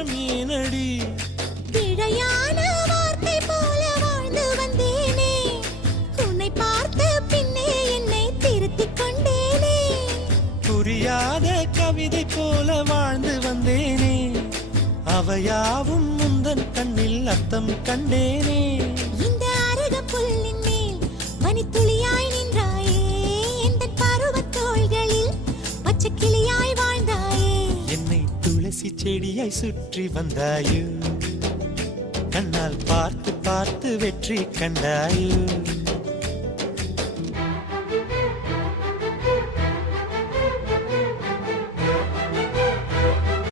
மாற்றம் ஏனடி? பிழையான வார்த்தை போல வாழ்ந்து வந்தேனே, உன்னை பார்த்த பின்னே என்னை திருத்திக் கொண்டேனே. புரியாத கவிதை போல வாழ்ந்து வந்தேனே, அவையாவும் முந்தன் கண்ணில் அர்த்தம் கண்டேனே. இந்த அருக புல்லின் மேல் மணித்துளியாய் நின்றாயே, எந்த பருவத் தோள்களில் பச்சை கிளியாய் வாழ்ந்தாயே. என்னை துளசி செடியாய் சுற்றி வந்தாயோ, கண்ணால் பார்த்து பார்த்து வெற்றி கண்டாயோ.